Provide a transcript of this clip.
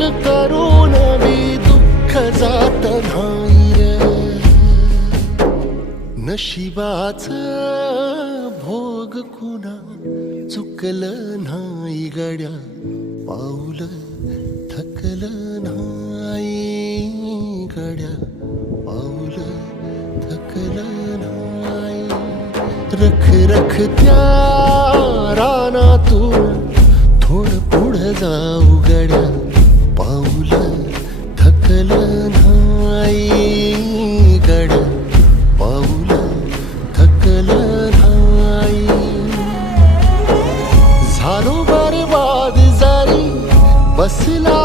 राग करून मी दुःख जात नाही रे. नशिबाचा भोग कुणा चुकलं नाही गड्या, पाऊल थकलं नाही गड्या, पाऊल थकलं नाही. रख रख त्या रानातून थोडं पुढं जाऊ गड्या, पाऊल थकलं नाही गड्या, पाऊल थकलं नाही. झालो बरबाद जारी बसला